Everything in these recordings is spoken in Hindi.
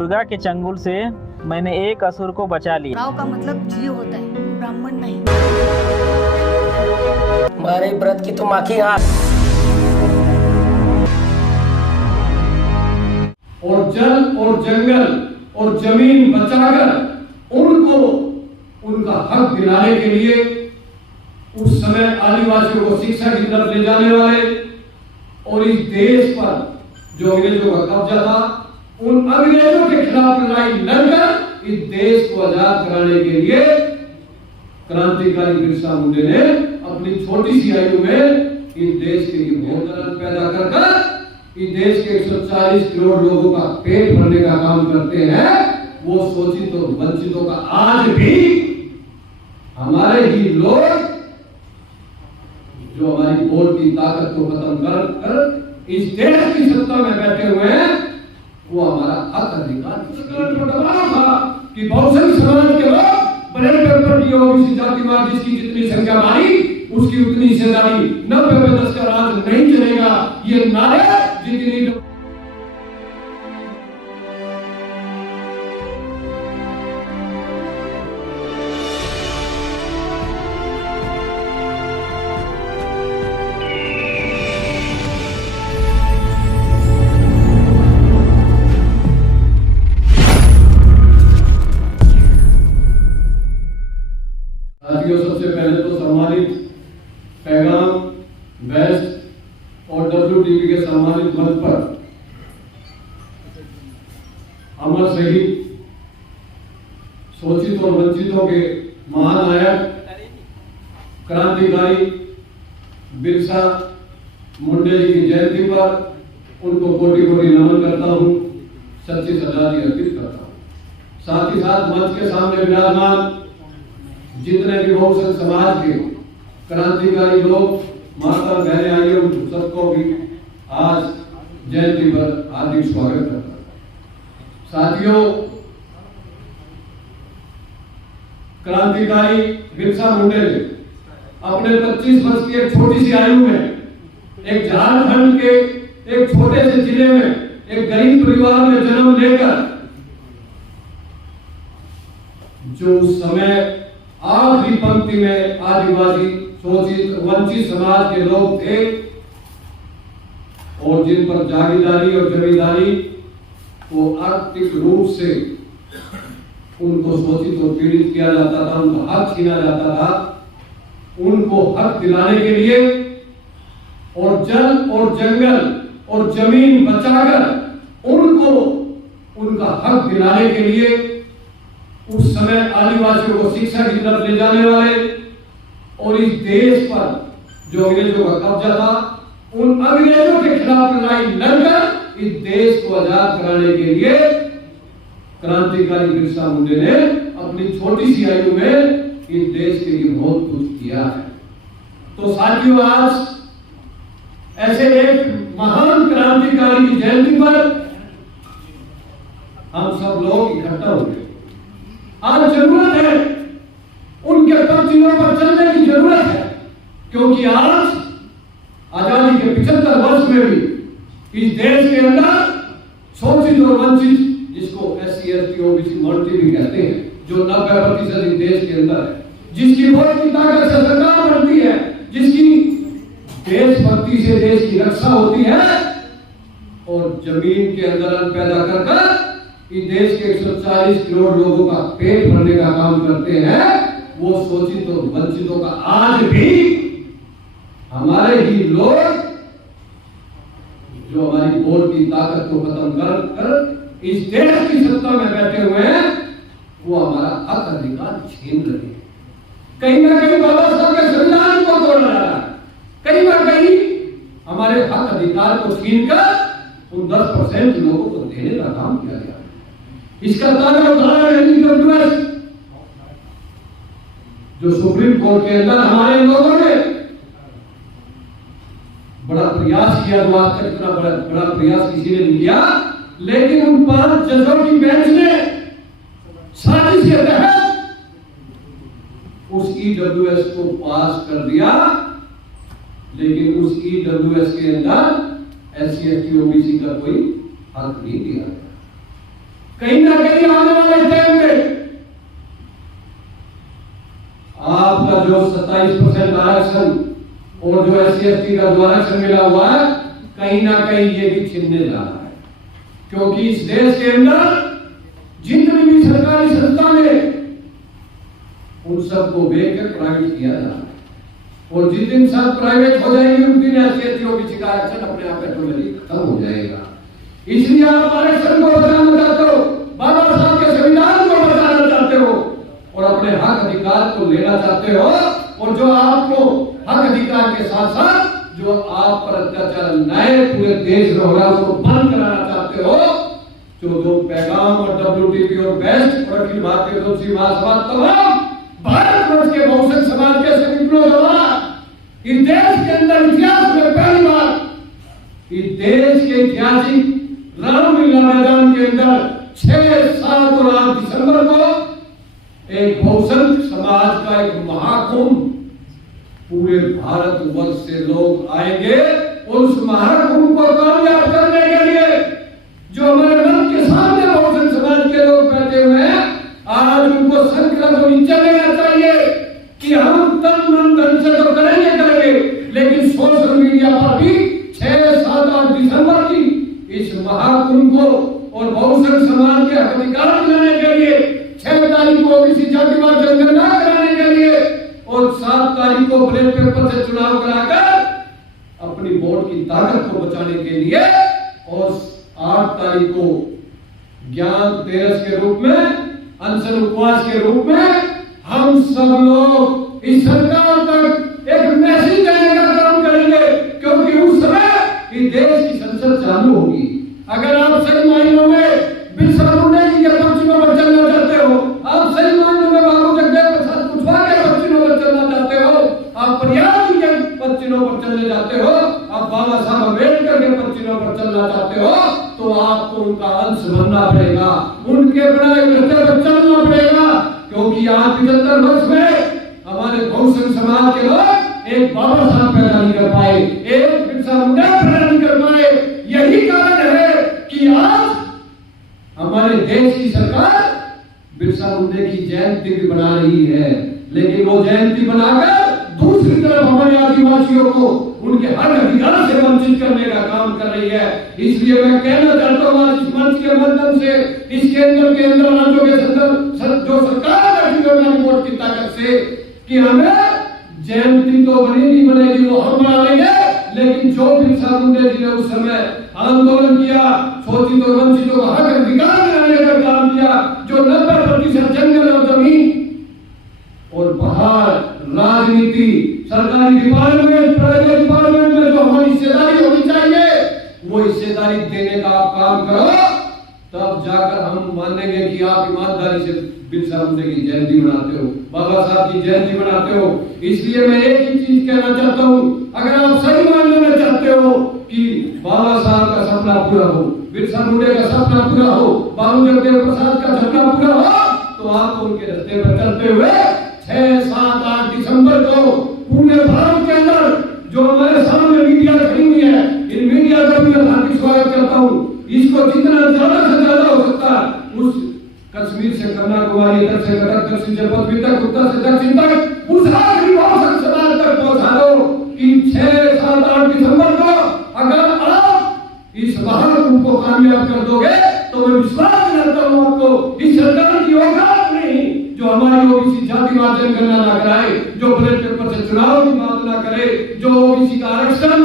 दुर्गा के चंगुल से मैंने एक असुर को बचा लिया। राव का मतलब जीव होता है, ब्राह्मण नहीं। तुम्हारे व्रत की तुम आखी आंख। और जल और जंगल और जमीन बचाकर उनको उनका हक दिलाने के लिए उस समय आदिवासियों को शिक्षा की तरफ ले जाने वाले और इस देश पर जो अंग्रेजों का कब्जा था, उन अंग्रेजों के खिलाफ लड़ाई लड़कर इस देश को आजाद कराने के लिए क्रांतिकारी बिरसा मुंडा ने अपनी छोटी सी आयु में इस देश के लिए बहुत पैदा कर इस देश के 140 करोड़ लोगों का पेट भरने का काम करते हैं। वो शोषित और वंचितों का आज भी हमारे ही लोग जो हमारी वोट की ताकत को खत्म कर इस देश की सत्ता में बैठे हुए हैं, वो हमारा हक अधिकार था कि बहुसंख्य समाज के लोग बड़े पेपर की ओबीसी जातिवाद जिसकी जितनी संख्या मारी उसकी उतनी हिस्सेदारी 90 पे 10 का राज नहीं चलेगा। ये नारे जितनी सबसे पहले तो सम्मानित पैगाम बेस्ट और WTV के सम्मानित मंच पर अमर शहीद शोषित और वंचितों के महानायक क्रांतिकारी बिरसा मुंडा जी की जयंती पर उनको कोटि कोटि नमन करता हूं, सच्ची श्रद्धांजलि अर्पित करता हूं। साथ ही साथ मंच के सामने विराजमान जितने भी बहुसंख्य समाज के क्रांतिकारी लोग, माता बहनें आई हैं, सबको भी आज जयंती पर हार्दिक स्वागत करता हूं। साथियों, क्रांतिकारी बिरसा मुंडा ने अपने 25 वर्ष की एक छोटी सी आयु में एक झारखंड के एक छोटे से जिले में एक गरीब परिवार में जन्म लेकर जो उस समय आखिरी पंक्ति में आदिवासी शोषित वंचित समाज के लोग थे और जिन पर जागीरदारी और जमींदारी को आर्थिक रूप से उनको शोषित और पीड़ित किया जाता था, उनका हक छीना जाता था, उनको हक दिलाने के लिए और जल और जंगल और जमीन बचाकर उनको उनका हक दिलाने के लिए उस समय आदिवासियों को शिक्षा की तरफ ले जाने वाले और इस देश पर जो अंग्रेजों का कब्जा था, उन अंग्रेजों के खिलाफ लड़ाई लड़कर इस देश को आजाद कराने के लिए क्रांतिकारी बिरसा मुंडा ने अपनी छोटी सी आयु में इस देश के लिए बहुत कुछ किया है। तो साथियों, आज ऐसे एक महान क्रांतिकारी की जयंती पर हम सब लोग इकट्ठा हो गए। आज जरूरत है उनके तर्जीहों पर चलने की जरूरत है, क्योंकि आज आजादी के 75 वर्ष में भी इस देश के अंदर शोषित और वंचित, जिसको SC ST OBC माइनॉरिटी भी कहते हैं, जो 90% इस देश के अंदर है, जिसकी वोट की ताकत से सरकार बनती है, जिसकी देशभक्ति से देश की रक्षा होती है और जमीन के अंदर अन्न पैदा कर इस देश के 140 करोड़ लोगों का पेट भरने का काम करते हैं, वो शोषित और वंचितों का आज भी हमारे ही लोग जो हमारी वोट की ताकत को खत्म कर इस देश की सत्ता में बैठे हुए हैं, वो हमारा हक अधिकार छीन रहे हैं। कहीं ना कहीं बाबा साहब के संविधान को तोड़ रहा है, कहीं ना कहीं हमारे हक अधिकार को छीनकर उन 10% लोगों को देने का काम किया गया। इसका ताजा उदाहरण है जो सुप्रीम कोर्ट के अंदर हमारे लोगों ने बड़ा प्रयास किया, तो आज तक इतना बड़ा प्रयास किसी ने नहीं किया, लेकिन उन 5 जजों की बेंच ने साजिश के तहत उस EWS को पास कर दिया, लेकिन उस EWS के अंदर SC ST OBC का कोई हक नहीं दिया गया। कहीं ना कहीं आने वाले टाइम में आपका जो 27% आरक्षण और जो SC/ST का जो आरक्षण मिला हुआ है, कहीं ना कहीं ये भी छिनने जा रहा है, क्योंकि इस देश के अंदर जितनी भी सरकारी संस्थान है उन सबको बेचकर प्राइवेट किया जा रहा है, और जिस दिन सब प्राइवेट हो जाएंगे उस दिन SC/ST OBC का आरक्षण अपने आप ऑटोमेटिक खत्म हो जाएगा। इसलिए आप आरक्षण को बचाना चाहते हो, बाबा साहब के संविधान को बचाना चाहते हो और अपने हक अधिकार को लेना चाहते हो, और जो आपको हक अधिकार के साथ साथ जो आप पर अत्याचार नए पूरे देश में हो रहा है उसको बंद कराना चाहते हो। जो दो पैगाम और WTP और बेस्ट और अखिल भारतीय तुलसी महासभा तमाम भारतवर्ष के बहुजन समाज के सैकड़ों द्वारा इस देश के अंदर इतिहास में पहली बार इस देश के ऐतिहासिक रामलीला मैदान के अंदर 6, 7 और 8 दिसंबर को एक बहुजन समाज का एक महाकुंभ पूरे भारतवर्ष से लोग आएंगे, और उस महाकुंभ को कामयाब करने के लिए जो हमारे मन के सामने बहुजन समाज के लोग बैठे हुए हैं, आज उनको संकल्प नीचे लेना चाहिए कि हम तन मन धन से तो करेंगे, लेकिन सोशल मीडिया पर भी 6, 7, 8 दिसंबर की इस महाकुंभ को और बहुजन समाज के अधिकार दिलाने के लिए 6 तारीख को किसी जातिवाद जनगणना कराने के लिए और 7 तारीख को बैलेट पेपर से चुनाव कराकर अपनी वोट की ताकत को बचाने के लिए, और 8 तारीख को ज्ञान तेरस के रूप में, अनशन उपवास के रूप में हम सब लोग इस सरकार तक एक मैसेज देने का काम करेंगे, क्योंकि उस समय इस देश की संसद चालू होगी। अगर आप सही मायनों में बिरसा मुंडा जी के पक्षों पर चलना चाहते हो, आप सही मायनों में बाबू जगदेव प्रसाद कुशवाहा के पक्षों पर चलना चाहते हो, आप प्रयाग जी के पक्षों पर चलने जाते हो, आप बाबा साहब अम्बेडकर के पक्षों पर चलना चाहते हो, तो आपको उनका अंश बनना पड़ेगा, उनके बनाए रास्ते पर चलना पड़ेगा, क्योंकि आज 75 वर्ष में हमारे बहुजन समाज के लोग एक बाबा साहब पैदा नहीं कर पाए, एक बिरसा मुंडा पैदा नहीं कर पाए। यही कारण है कि आज हमारे देश की सरकार बिरसा मुंडे की जयंती भी बना रही है, लेकिन वो जयंती बनाकर दूसरी तरफ हमारे आदिवासियों को उनके हर अधिकार से वंचित करने का काम कर रही है। इसलिए मैं कहना चाहता हूँ आज इस मंच के माध्यम से इस केंद्र के अंदर राज्यों के जो सरकार है वोट की ताकत से कि हमें जयंती तो बनेगी वो हम बना लेंगे, लेकिन जो बिरसा मुंडे जी ने उस समय आंदोलन किया, शोषित और वंचितों को हक अधिकार दिलाने का काम किया, जो 90% जंगल और जमीन और पहाड़ राजनीति सरकारी डिपार्टमेंट प्राइवेट डिपार्टमेंट में जो हमारी हिस्सेदारी होनी चाहिए वो हिस्सेदारी देने का आप काम करो, तब जाकर हम मानेंगे कि आप ईमानदारी से बिरसा मुंडे की जयंती मनाते हो, बाबा साहब की जयंती मनाते हो। इसलिए मैं एक ही चीज कहना चाहता हूँ, अगर आप सही मानने में चाहते हो कि बाबा साहब का सपना पूरा हो, बिरसा मुंडे का सपना पूरा हो, बाबू जगदेव प्रसाद का सपना पूरा हो, तो आपको उनके रास्ते पर चलते हुए 6, 7, 8 दिसंबर को पूरे भारत के अंदर जो हमारे सामने मीडिया खड़ी हुई है, इन मीडिया का भी मैं हार्दिक स्वागत करता हूँ। इसको जितना ज्यादा से ज्यादा हो सकता उस कश्मीर से कन्याकुमारी तक से कटक दक्षिण से पश्चिम तक, उत्तर से दक्षिण तक, उस आखिरी बहुजन समाज तक पहुंचा दो कि 6, 7, 8 दिसंबर को अगर आप इस महाकुंभ को कामयाब कर दोगे तो मैं विश्वास करता हूँ आपको इस सरकार की औकात नहीं जो हमारी ओबीसी जातिवाद जनगणना ना कराए, जो बैलेट पेपर से चुनाव की बात ना करे, जो ओबीसी का आरक्षण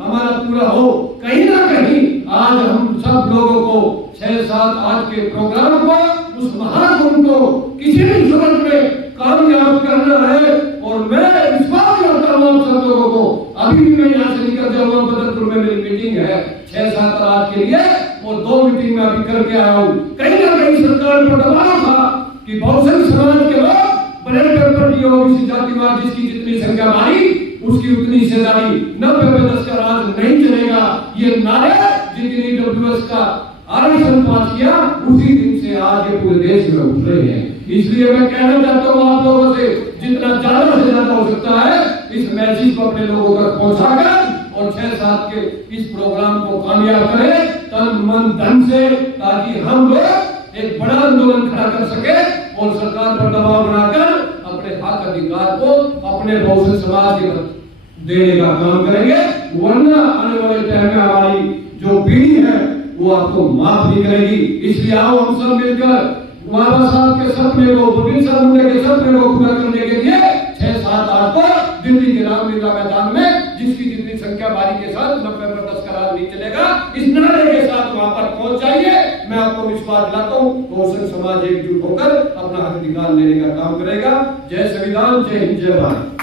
हमारा पूरा हो। कहीं ना कहीं आज हम सब लोगों को 6, 7, 8 के प्रोग्राम को, उस महाकुंभ को किसी भी सूरत में कामयाब करना है, और मैं विश्वास करता हूँ आप सब लोगों को। अभी भी मैं यहाँ से निकल जाऊंगा, बदरपुर में मेरी मीटिंग है 6, 7 और 8 के लिए, और 2 मीटिंग में अभी करके आया हूँ। कहीं ना कहीं सरकार पर दबाव था कि बहुजन समाज के लोग बैलेट पेपर की ओबीसी जातिवाद जिसकी जितनी संख्या बढ़ी उसकी उतनी हिस्सेदारी 90% का राज नहीं चलेगा, ये नारे जितनी डब्ल्यूएस का आरक्षण पास किया उसी दिन से आज ये पूरे देश में उठ रहे हैं। इसलिए मैं कहना चाहता हूँ आप लोगों से जितना ज्यादा से ज्यादा हो सकता है इस मैसेज को अपने लोगों तक पहुंचाकर और 6, 7 के इस प्रोग्राम को कामयाब करें तन मन धन से, ताकि हम लोग एक बड़ा आंदोलन खड़ा कर सके और सरकार पर दबाव बनाकर अपने हक अधिकार को अपने बहुजन समाज के देने का काम करेंगे, वरना आने वाले टाइम में हमारी जो पीढ़ी है वो आपको माफ नहीं करेगी। इसलिए आओ हम सब मिलकर बाबा साहब के सपने को, गोविंद साहब मुंडे के सपने को पूरा करने के लिए 6, 7, 8 को दिल्ली के रामलीला मैदान में जिसकी जितनी संख्या बारी के साथ 90 पर 10 करार नहीं चलेगा, इस नारे के साथ वहां पर पहुंच जाइए। मैं आपको विश्वास दिलाता हूं बहुजन समाज एकजुट होकर अपना हक अधिकार लेने का काम करेगा। जय संविधान, जय हिंद, जय भारत।